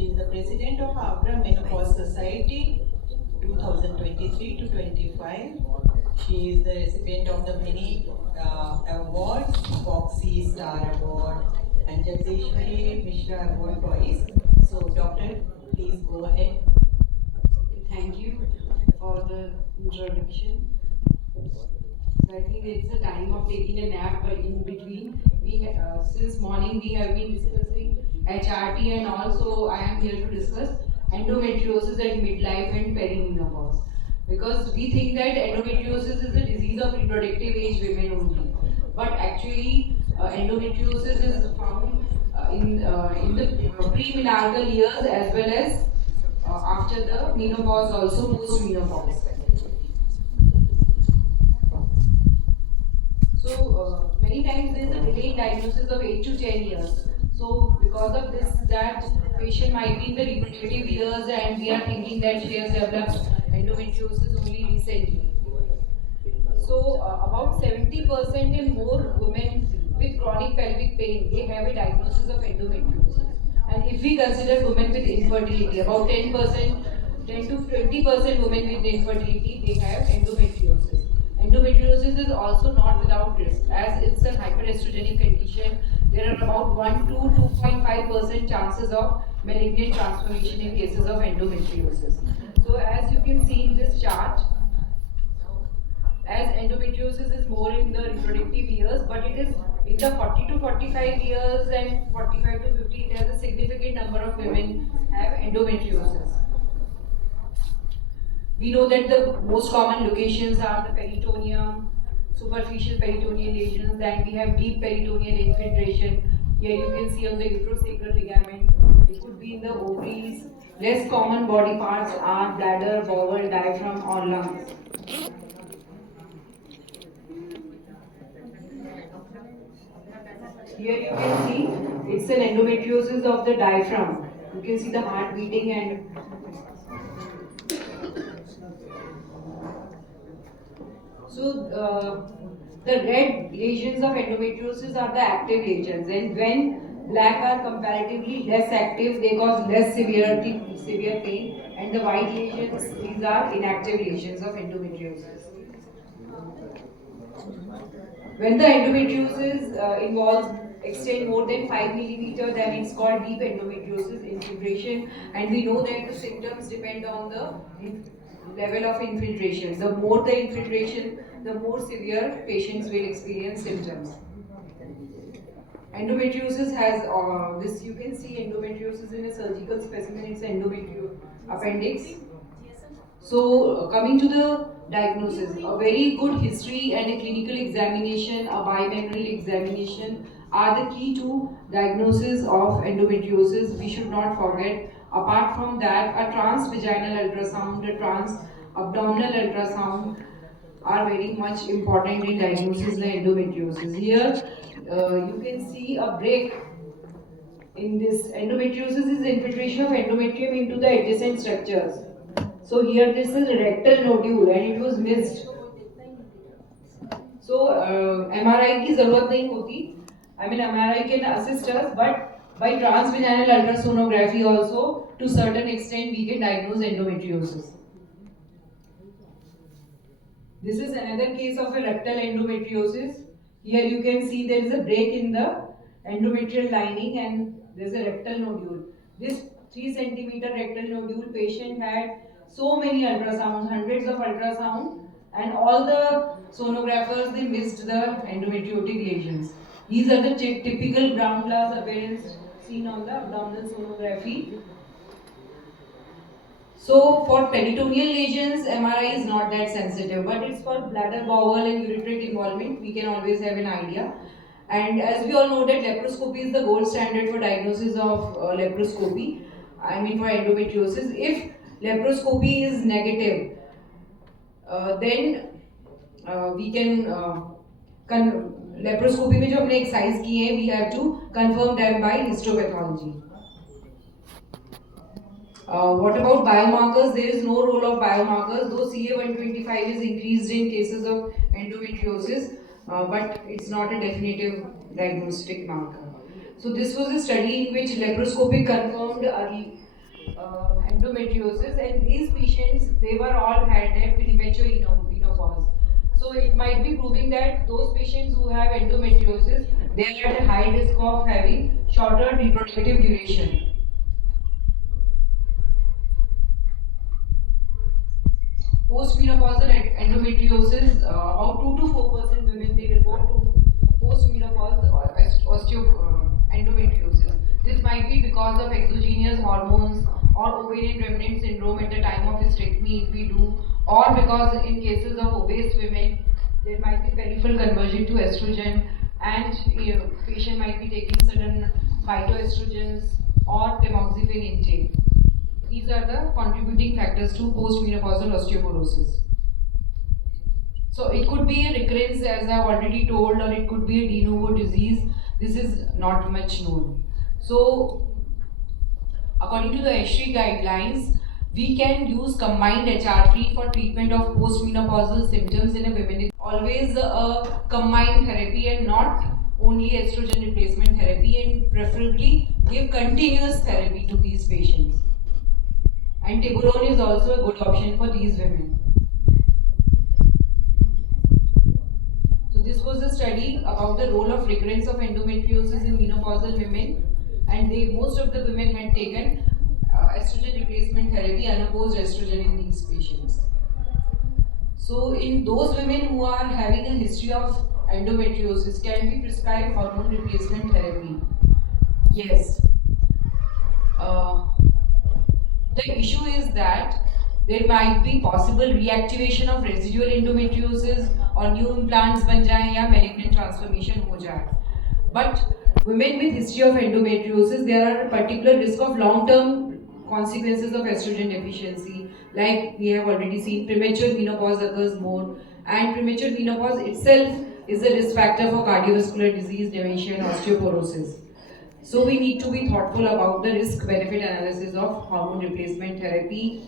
She is the president of Agra Menopause Society 2023 to 25. She is the recipient of the many awards, Foxy Star Award and Jagdishwari Mishra Award twice. So, doctor, please go ahead. Thank you for the introduction. So I think it's a time of taking a nap, but in between, since morning we have been discussing HRT, and also I am here to discuss endometriosis and midlife and perimenopause. Because we think that endometriosis is a disease of reproductive age women only, but actually endometriosis is found in the premenarchal years as well as after the menopause, also post-menopause. So many times there is a delay in diagnosis of 8 to 10 years. So because of this, that patient might be in the reproductive years and we are thinking that she has developed endometriosis only recently. So about 70% and more women with chronic pelvic pain, they have a diagnosis of endometriosis. And if we consider women with infertility, about 10%, 10 to 20% women with infertility, they have endometriosis. Endometriosis is also not without risk, as it's a hyperestrogenic condition. There are about 1 to 2.5% chances of malignant transformation in cases of endometriosis. So as you can see in this chart, as endometriosis is more in the reproductive years, but it is in the 40 to 45 years and 45 to 50, it has a significant number of women have endometriosis. We know that the most common locations are the peritoneum, superficial peritoneal lesions, then we have deep peritoneal infiltration. Here you can see on the uterosacral ligament, it could be in the ovaries. Less common body parts are bladder, bowel, diaphragm or lungs. Here you can see it's an endometriosis of the diaphragm. You can see the heart beating and so the red lesions of endometriosis are the active lesions, and when black are comparatively less active, they cause less severe pain, and the white lesions, these are inactive lesions of endometriosis. When the endometriosis involves extend more than 5 millimeter, then it's called deep endometriosis infiltration, and we know that the symptoms depend on the level of infiltration. The more the infiltration, the more severe patients will experience symptoms. Endometriosis has this, you can see endometriosis in a surgical specimen, it's endometrial appendix. So, coming to the diagnosis, a very good history and a clinical examination, a bimemoral examination are the key to diagnosis of endometriosis. We should not forget. Apart from that, a transvaginal ultrasound, a trans-abdominal ultrasound are very much important in diagnosis of endometriosis. Here, you can see a break in this. Endometriosis is infiltration of endometrium into the adjacent structures. So here this is rectal nodule and it was missed. So MRI की जरूरत नहीं होती. I mean MRI can assist us, but by transvaginal ultrasonography also, to certain extent we can diagnose endometriosis. This is another case of a rectal endometriosis. Here you can see there is a break in the endometrial lining and there is a rectal nodule. This 3 centimeter rectal nodule patient had so many ultrasounds, hundreds of ultrasounds, and all the sonographers, they missed the endometriotic lesions. These are the typical ground glass appearance seen on the abdominal sonography. So for peritoneal lesions, MRI is not that sensitive, but it's for bladder, bowel and ureteric involvement, we can always have an idea. And as we all know that laparoscopy is the gold standard for diagnosis of laparoscopy, I mean for endometriosis. If laparoscopy is negative, then we can laparoscopy में जो हमने exercise किए हैं, we have to confirm them by histopathology. What about biomarkers? There is no role of biomarkers, though CA125 is increased in cases of endometriosis, but it's not a definitive diagnostic marker. So this was a study in which laparoscopic confirmed endometriosis, and these patients, they were all had a premature menopause. So it might be proving that those patients who have endometriosis, they are at a high risk of having shorter reproductive duration. Postmenopausal endometriosis, about 2 to 4% women, they report to postmenopause or endometriosis. This might be because of exogenous hormones or ovarian remnant syndrome at the time of hysterectomy if we do, or because in cases of obese women, there might be peripheral conversion to estrogen, and patient might be taking certain phytoestrogens or tamoxifen intake. These are the contributing factors to postmenopausal osteoporosis. So it could be a recurrence, as I've already told, or it could be a de novo disease. This is not much known. So according to the ESHRI guidelines, we can use combined HRT for treatment of postmenopausal symptoms in a woman. It's always a combined therapy and not only estrogen replacement therapy, and preferably give continuous therapy to these patients. And tiburone is also a good option for these women. So this was a study about the role of recurrence of endometriosis in menopausal women, and most of the women had taken estrogen replacement therapy, unopposed estrogen in these patients. So in those women who are having a history of endometriosis, can we prescribe hormone replacement therapy? Yes. Uh, The issue is that there might be possible reactivation of residual endometriosis or new implants बन जाएं या malignant transformation हो जाए. But women with history of endometriosis, there are a particular risk of long-term consequences of estrogen deficiency. Like we have already seen, premature menopause occurs more, and premature menopause itself is a risk factor for cardiovascular disease, dementia, and osteoporosis. So we need to be thoughtful about the risk-benefit analysis of hormone replacement therapy.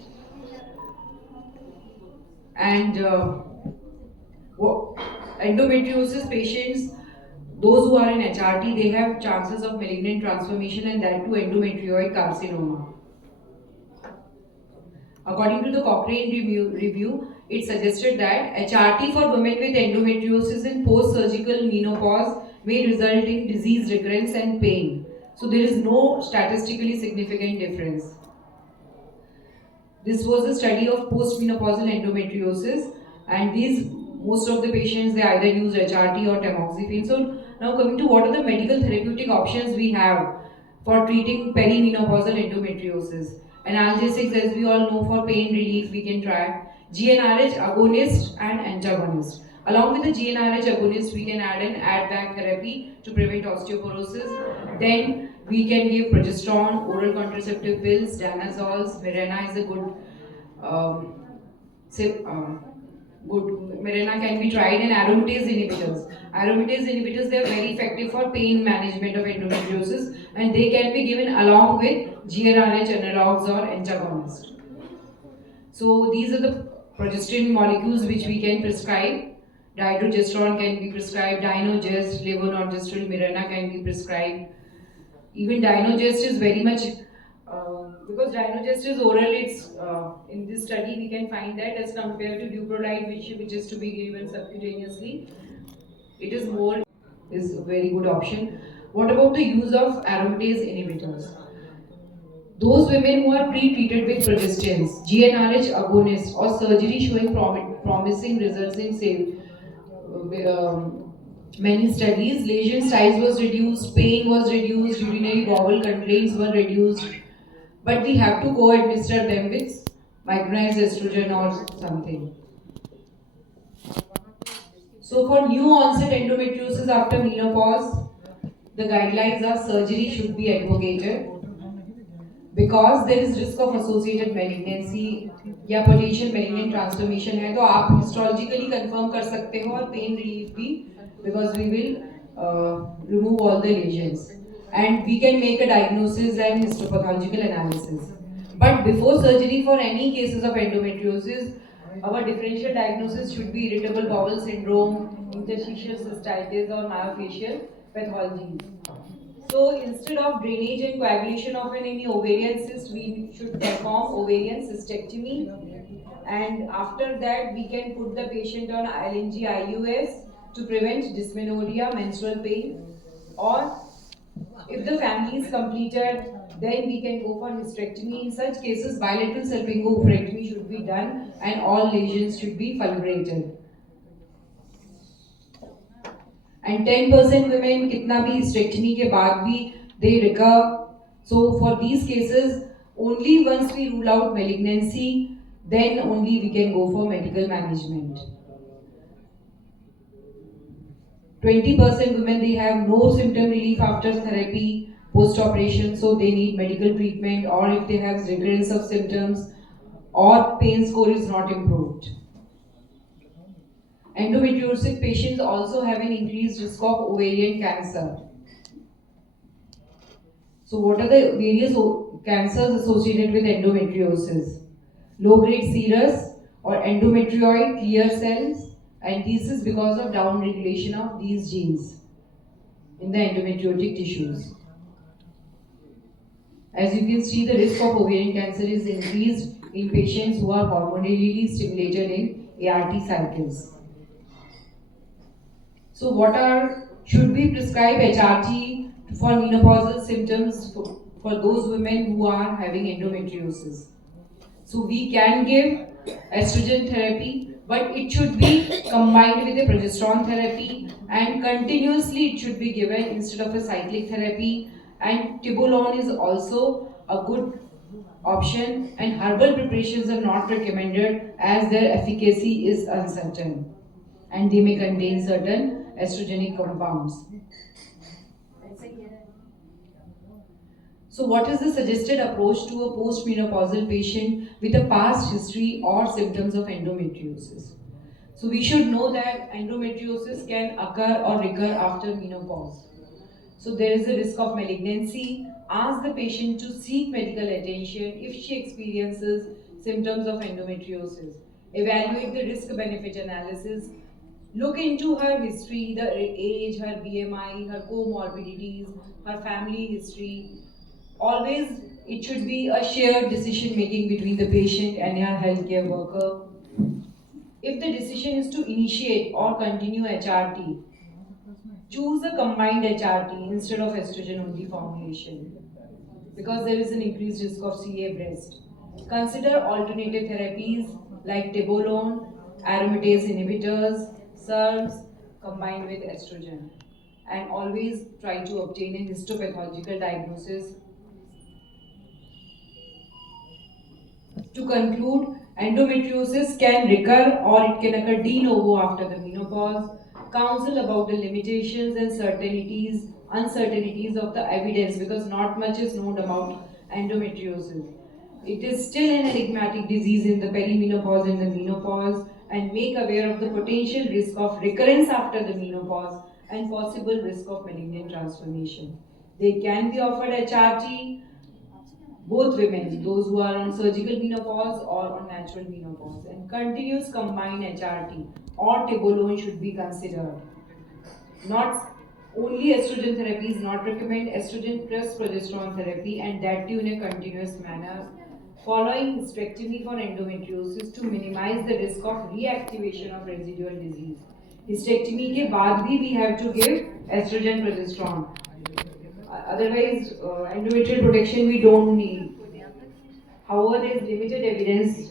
And endometriosis patients, those who are in HRT, they have chances of malignant transformation, and that too endometrioid carcinoma. According to the Cochrane review, it suggested that HRT for women with endometriosis in post-surgical menopause may result in disease recurrence and pain. So there is no statistically significant difference. This was a study of postmenopausal endometriosis, and these most of the patients, they either use HRT or tamoxifen. So now coming to what are the medical therapeutic options we have for treating perimenopausal endometriosis. Analgesics, as we all know, for pain relief we can try GnRH agonist and antagonist. Along with the GnRH agonist, we can add an add-back therapy to prevent osteoporosis. Then we can give progesterone, oral contraceptive pills, danazols. Mirena is a good say, good. Mirena can be tried, and aromatase inhibitors. Aromatase inhibitors, they are very effective for pain management of endometriosis, and they can be given along with GnRH analogs or antagonists. So these are the progesterone molecules which we can prescribe. Dihydrogesterone can be prescribed, Dynogest, levonorgestrel, Mirena can be prescribed. Even Dynogest is very much, because Dynogest is oral, it's in this study we can find that as compared to Duprolide, which is to be given subcutaneously, it is more, is a very good option. What about the use of aromatase inhibitors? Those women who are pre-treated with progestins, GnRH agonists, or surgery showing promising results in many studies, lesion size was reduced, pain was reduced, urinary bowel complaints were reduced, but we have to co-administer them with micronized estrogen or something. So for new onset endometriosis after menopause, the guidelines are surgery should be advocated because there is risk of associated malignancy या potential malignant transformation है, तो आप histologically confirm कर सकते हो और pain relief भी, because we will remove all the lesions and we can make a diagnosis and histopathological analysis. But before surgery, for any cases of endometriosis, our differential diagnosis should be irritable bowel syndrome, interstitial cystitis or myofascial pathology. So instead of drainage and coagulation of any ovarian cyst, we should perform ovarian cystectomy. And after that, we can put the patient on ILNG IUS to prevent dysmenorrhea, menstrual pain. Or if the family is completed, then we can go for hysterectomy. In such cases, bilateral salpingo-oophorectomy should be done and all lesions should be fulgurated. And 10% women कितना भी hysterectomy के बाद भी they recur. So for these cases, only once we rule out malignancy, then only we can go for medical management. 20% women, they have no symptom relief after therapy post-operation, so they need medical treatment, or if they have recurrence of symptoms or pain score is not improved. Endometriosis patients also have an increased risk of ovarian cancer. So what are the various cancers associated with endometriosis? Low-grade serous or endometrioid clear cells, and this is because of downregulation of these genes in the endometriotic tissues. As you can see, the risk of ovarian cancer is increased in patients who are hormonally stimulated in ART cycles. So should we prescribe HRT for menopausal symptoms for those women who are having endometriosis? So we can give estrogen therapy, but it should be combined with a progesterone therapy, and continuously it should be given instead of a cyclic therapy. And tibolone is also a good option, and herbal preparations are not recommended as their efficacy is uncertain and they may contain certain estrogenic compounds. So what is the suggested approach to a postmenopausal patient with a past history or symptoms of endometriosis? So we should know that endometriosis can occur or recur after menopause. So there is a risk of malignancy. Ask the patient to seek medical attention if she experiences symptoms of endometriosis. Evaluate the risk-benefit analysis. Look into her history, the age, her BMI, her comorbidities, her family history. Always, it should be a shared decision making between the patient and her healthcare worker. If the decision is to initiate or continue HRT, choose a combined HRT instead of estrogen only formulation because there is an increased risk of CA breast. Consider alternative therapies like tibolone, aromatase inhibitors, SERMs combined with estrogen, and always try to obtain a histopathological diagnosis. To conclude, endometriosis can recur or it can occur de novo after the menopause. Counsel about the limitations and uncertainties of the evidence because not much is known about endometriosis. It is still an enigmatic disease in the perimenopause and the menopause, and make aware of the potential risk of recurrence after the menopause and possible risk of malignant transformation. They can be offered HRT, both women, those who are on surgical menopause or on natural menopause, and continuous combined HRT or tibolone should be considered. Not only estrogen therapy is not recommended, estrogen plus progesterone therapy, and that too in a continuous manner. Following hysterectomy for endometriosis to minimize the risk of reactivation of residual disease. Hysterectomy के बाद भी we have to give estrogen progesterone. Otherwise, endometrial protection we don't need. However, there is limited evidence.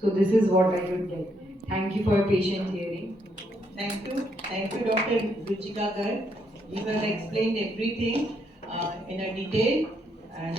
So this is what I could get. Thank you for your patient hearing. Thank you, Dr. Ruchika Garg. You have explained everything in a detail, and